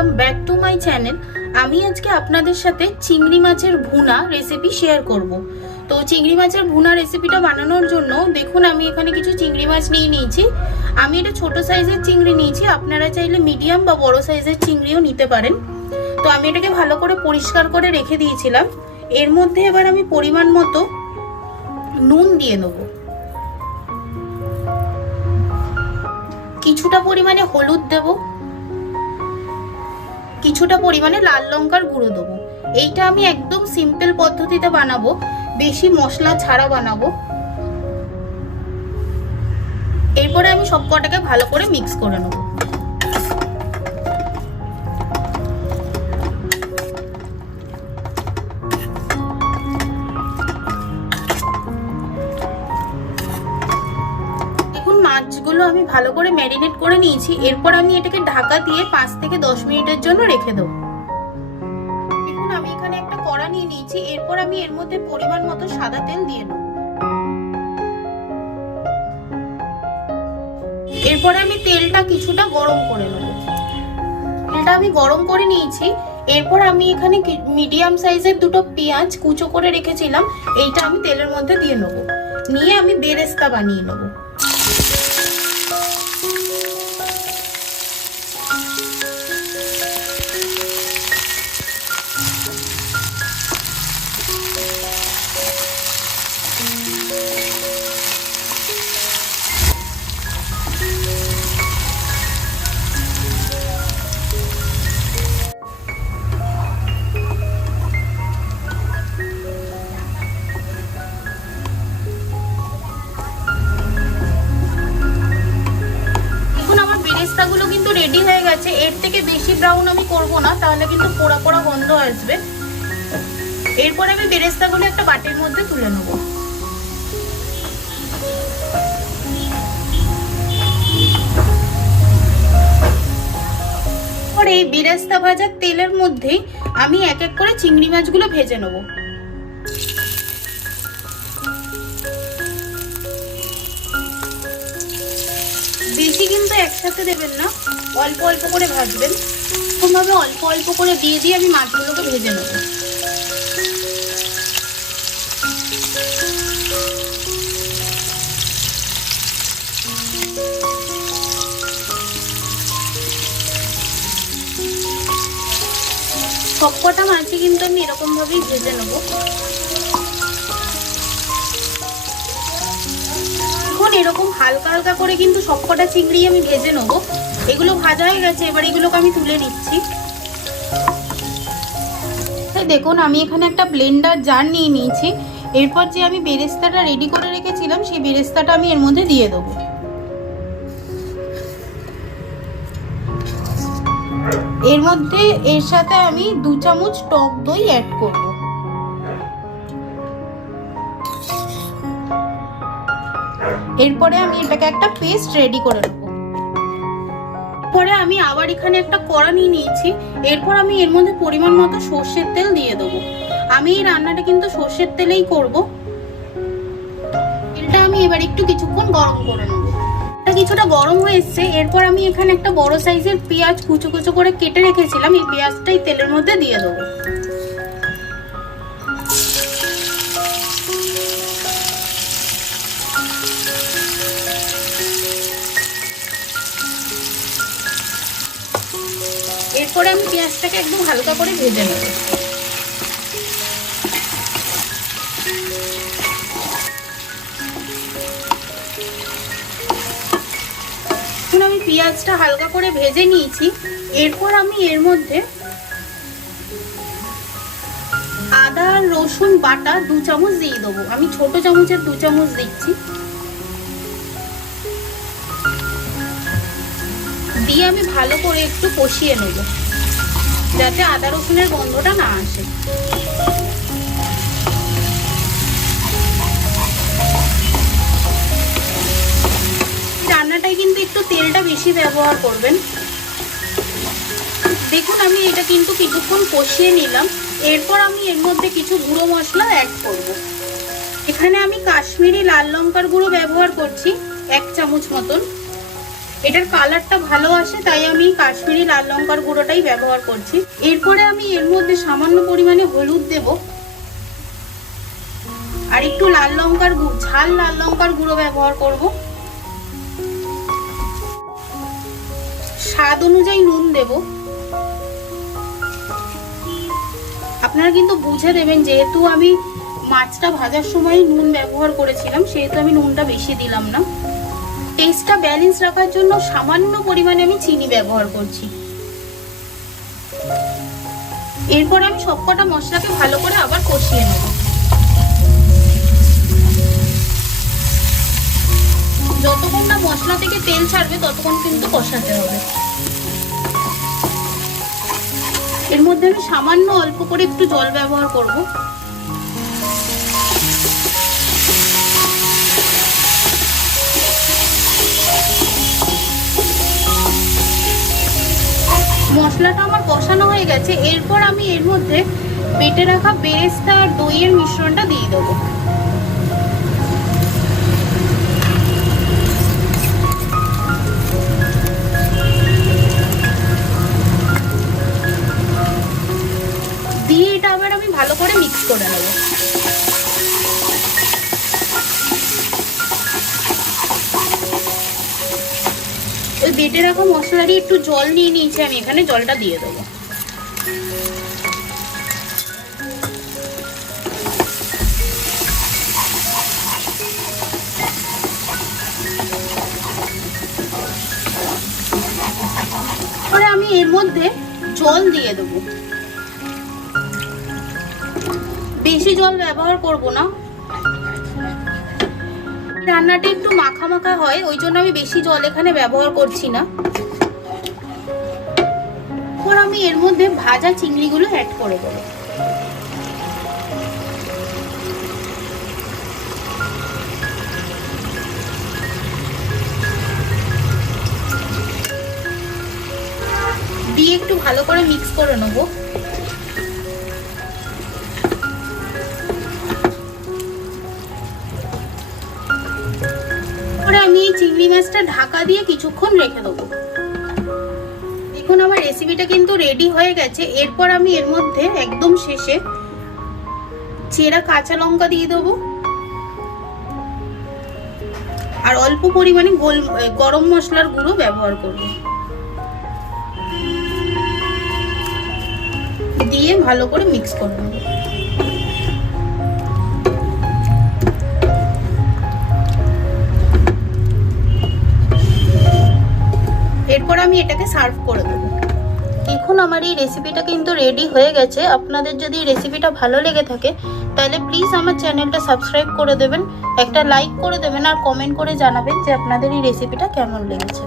Welcome back to my channel আমি আজকে আপনাদের সাথে চিংড়ি মাছের ভুনা রেসিপি শেয়ার করব। তো চিংড়ি মাছের ভুনা রেসিপিটা বানানোর জন্য দেখুন, আমি এখানে কিছু চিংড়ি মাছ নিয়ে নিয়েছি। আমি এটা ছোট সাইজের চিংড়ি নিয়েছি, আপনারা চাইলে মিডিয়াম বা বড় সাইজের চিংড়িও নিতে পারেন। তো আমি এটাকে ভালো করে পরিষ্কার করে রেখে দিয়েছিলাম। এর মধ্যে এবার আমি পরিমাণ মতো নুন দিয়ে নেব কিছুটা পরিমাণে হলুদ দেব। কিছুটা পরিমাণে লাল লঙ্কার গুঁড়ো দেবো। এইটা আমি একদম সিম্পল পদ্ধতিতে বানাবো। বেশি মশলা ছাড়া বানাবো। এরপরে আমি সব কটাকে ভালো করে মিক্স করে নেব। মাছগুলো আমি ভালো করে ম্যারিনেট করে নিয়েছি। এরপর আমি এটাকে ঢাকা দিয়ে পাঁচ থেকে দশ মিনিটের জন্য রেখে দেবো। দেখুন, আমি এখানে একটা কড়া নিয়ে নিয়েছি। এরপর আমি এর মধ্যে পরিমাণ মতো সাদা তেল দিয়ে নেব। এরপরে আমি তেলটা কিছুটা গরম করে নেব। তেলটা আমি গরম করে নিয়েছি। এরপর আমি এখানে মিডিয়াম সাইজের দুটো পেঁয়াজ কুচো করে রেখেছিলাম। এইটা আমি তেলের মধ্যে দিয়ে নেব। নিয়ে আমি বেরেস্তা বানিয়ে নেব। রেডি এর থেকে বেশি ব্রাউন আমি করব না, তাহলে কিন্তু পোড়া পোড়া গন্ধ আসবে। এরপর আমি বেরেস্তাগুলো একটা বাটির মধ্যে তুলে নেব। এই বেরেস্তা ভাজার তেলের মধ্যেই আমি এক এক করে চিংড়ি মাছগুলো ভেজে নেব। কিন্তু একসাথে দেবেন না। অল্প অল্প করে ভাজবেন। এরকমভাবে অল্প অল্প করে দিয়ে দিয়ে আমি মাছগুলোকে ভেজে নেব। সবকটা মাছই কিন্তু আমি এরকমভাবেই ভেজে নেব। এখন এরকম হালকা হালকা করে কিন্তু সবকটা চিংড়ি আমি ভেজে নেব। এগুলো ভাজা হয়ে গেছে, এবার এগুলোকে আমি তুলে নিচ্ছি। দেখুন, আমি এখানে একটা ব্লেন্ডার জার নিয়ে নিয়েছি। এরপর যে আমি বেরেস্তাটা রেডি করে রেখেছিলাম, সেই বেরেস্তাটা আমি এর মধ্যে দিয়ে দেবো। এর মধ্যে, এর সাথে আমি দু চামচ টক দই অ্যাড করব। এরপরে আমি এটাকে একটা পেস্ট রেডি করে নেব। পরে আমি আবার এখানে একটা কড়া নিয়ে নিয়েছি। এরপর আমি এর মধ্যে পরিমাণ মতো সর্ষের তেল দিয়ে দেবো। আমি এই রান্নাটা কিন্তু সর্ষের তেলেই করব। তেলটা আমি এবার একটু কিছুক্ষণ গরম করে নেব। এটা কিছুটা গরম হয়ে এসছে। এরপর আমি এখানে একটা বড় সাইজের পেঁয়াজ কুচো কুচো করে কেটে রেখেছিলাম। এই পেঁয়াজটাই তেলের মধ্যে দিয়ে দেবো। এরপরে আমি পেঁয়াজটাকে একদম হালকা করে ভেজে নেব। এখন আমি পেঁয়াজটা হালকা করে ভেজে নিয়েছি। এরপর আমি এর মধ্যে আদা, রসুন, বাটা দু চামচ দিয়ে দেবো। আমি ছোট চামচের দু চামচ দিচ্ছি। দিয়ে আমি ভালো করে একটু কষিয়ে নেব। যাতে আদা রসুনের গন্ধটা না আসে। রান্নাটায় কিন্তু একটু তেলটা বেশি ব্যবহার করবেন। দেখুন, আমি এটা কিন্তু কিছুক্ষণ কষিয়ে নিলাম। এরপর আমি এর মধ্যে কিছু গুঁড়ো মশলা অ্যাড করব। এখানে আমি কাশ্মীরি লাল লঙ্কার গুঁড়ো ব্যবহার করছি, এক চামচ মতন। এটার কালারটা ভালো আসে, তাই আমি কাশ্মীরি লাল লঙ্কার গুঁড়োটাই ব্যবহার করছি। এরপরে আমি এর মধ্যে সামান্য পরিমাণে হলুদ দেব। আর একটু লাল লঙ্কার ঝাল লাল লঙ্কার গুঁড়ো ব্যবহার করব। স্বাদ অনুযায়ী নুন দেব। আপনারা কিন্তু বুঝে দেবেন, যেহেতু আমি মাছটা ভাজার সময় নুন ব্যবহার করেছিলাম, সেহেতু আমি নুনটা বেশি দিলাম না। টেস্টটা ব্যালেন্স রাখার জন্য সামান্য পরিমাণে আমি চিনি ব্যবহার করছি। এরপর আমি সবকটা মশলাকে ভালো করে আবার কষিয়ে নেব। যতক্ষণ না মশলা থেকে তেল ছাড়বে, ততক্ষণ কিন্তু কষাতে হবে। এর মধ্যে আমি সামান্য অল্প করে একটু জল ব্যবহার করব। মশলাটা আমার কষানো হয়ে গেছে, এরপর আমি এর মধ্যে বেটে রাখা বেরেস্তা আর দইয়ের মিশ্রণটা দিয়ে দেবো। দিয়ে এটা আবার আমি ভালো করে মিক্স করে নেব। বেটে রাখা মশলারই একটু জল নিয়ে নিয়েছি আমি, এখানে জলটা দিয়ে দেবো। পরে আমি এর মধ্যে জল দিয়ে দেবো। বেশি জল ব্যবহার করব না। রান্নাটা একটু মাখা মাখা হয়, ওই জন্য আমি বেশি জল এখানে ব্যবহার করছি না। এরপর আমি এর মধ্যে ভাজা চিংড়িগুলো অ্যাড করে দেবো। দিয়ে একটু ভালো করে মিক্স করে নেব। চিংড়ি মাছটা ঢাকা দিয়ে কিছুক্ষণ রেখে দেবো। দেখুন, আমার রেসিপিটা কিন্তু রেডি হয়ে গেছে। এরপর আমি এর মধ্যে একদম শেষে চেরা কাঁচা লঙ্কা দিয়ে দেবো। আর অল্প পরিমাণে গোল গরম মশলার গুঁড়ো ব্যবহার করব। দিয়ে ভালো করে মিক্স করে আমি এটাকে সার্ভ করে দেবো। এখন আমার এই রেসিপিটা কিন্তু রেডি হয়ে গেছে। আপনাদের যদি রেসিপিটা ভালো লেগে থাকে, তাহলে প্লিজ আমার চ্যানেলটা সাবস্ক্রাইব করে দেবেন, একটা লাইক করে দেবেন আর কমেন্ট করে জানাবেন যে আপনাদের এই রেসিপিটা কেমন লেগেছে।